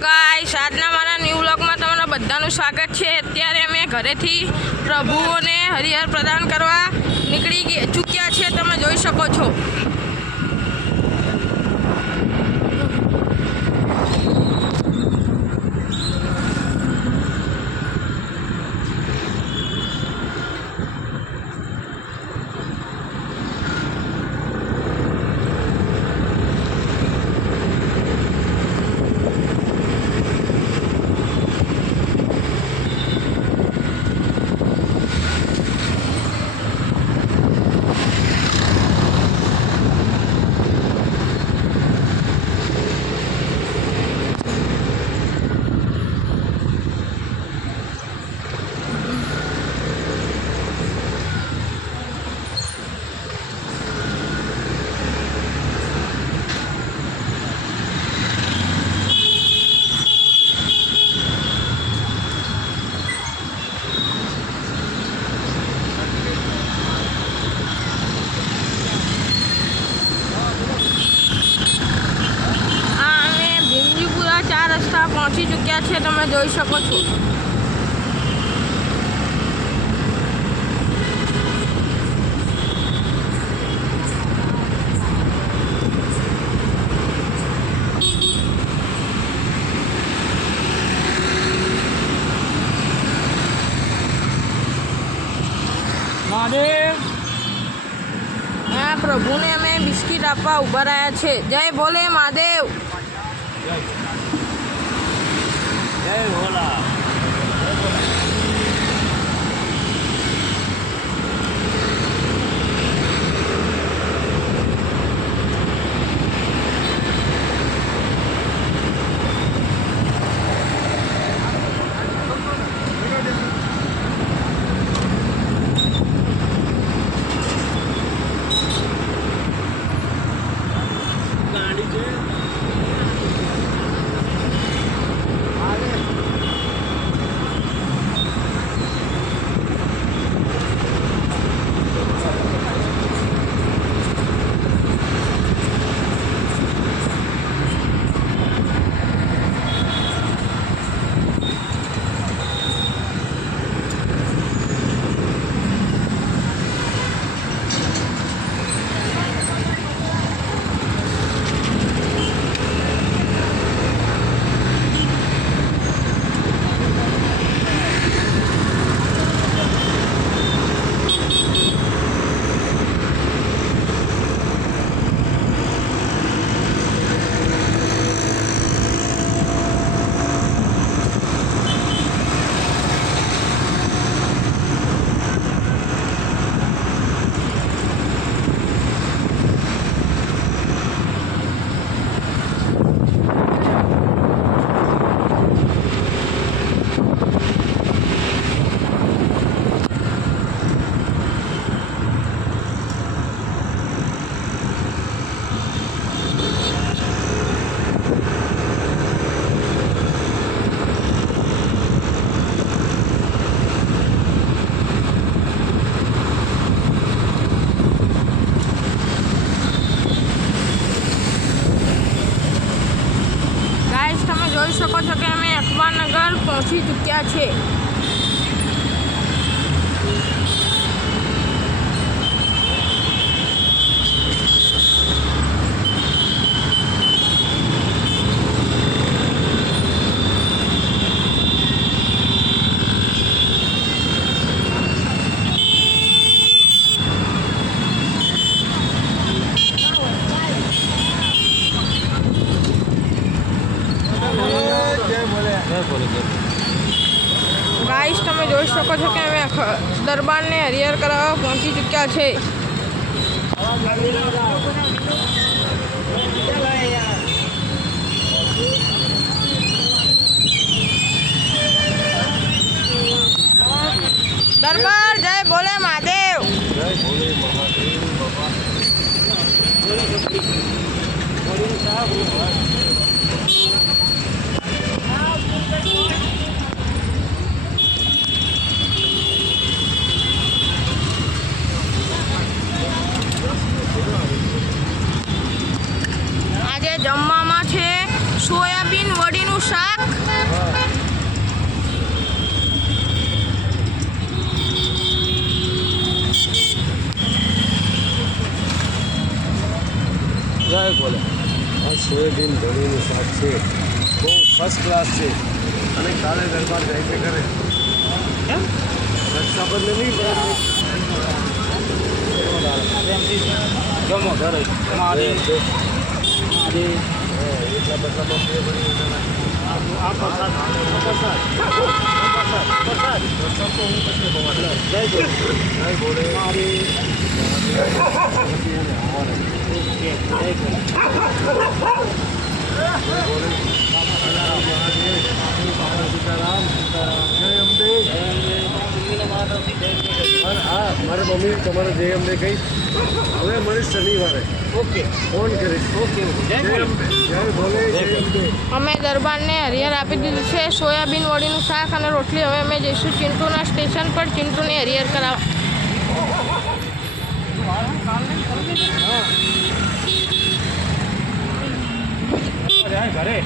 Guys, આજના મારા new વ્લોગમાં તમારા બધાનું સ્વાગત છે। અત્યારે અમે ઘરેથી પ્રભુઓને હરિહર પ્રદાન કરવા નીકળી ચૂક્યા છે, તમે જોઈ શકો છો। પહોંચી ચૂક્યા છે, તમે જોઈ શકો છો। પ્રભુને અમે બિસ્કિટ આપવા ઉભા રહ્યા છે। જય ભોલે મહાદેવ। જય ભોલા। જોઈ શકો છો કે અમે અખબારનગર પહોંચી ચૂક્યા છે। ગાઈસ, તમે જોઈ શકો છો કે અમે દરબારને હરિહર કરવા પહોંચી ચૂક્યા છે। દરબાર જય ભોલે મહાદેવ। જય ભોલે મહાદેવ બાબા। શાક. જય બોલે. આ સોયાબીન ઢોળીનું શાક છે, બહુ ફર્સ્ટ ક્લાસ છે. અને કાલે દરબાર જાય છે ઘરે રક્ષાબંધન નહીં જમો ઘરે મારી એટલા બધા આ પ્રસાદ જય બોલે મારી હા મારી મમ્મી તમારે જય અમને કહી હવે મળીશ શનિવારે ઓકે ફોન કરીશ ઓકે જય જય અંબે. જય ભોલે જય અંબે. અમે દરબારને હરિહર આપી દીધું છે સોયાબીન વડીનું શાક અને રોટલી. હવે અમે જઈશું ચિંટુના સ્ટેશન પર ચિંટુને હરિહર કરાવવા. ઘરે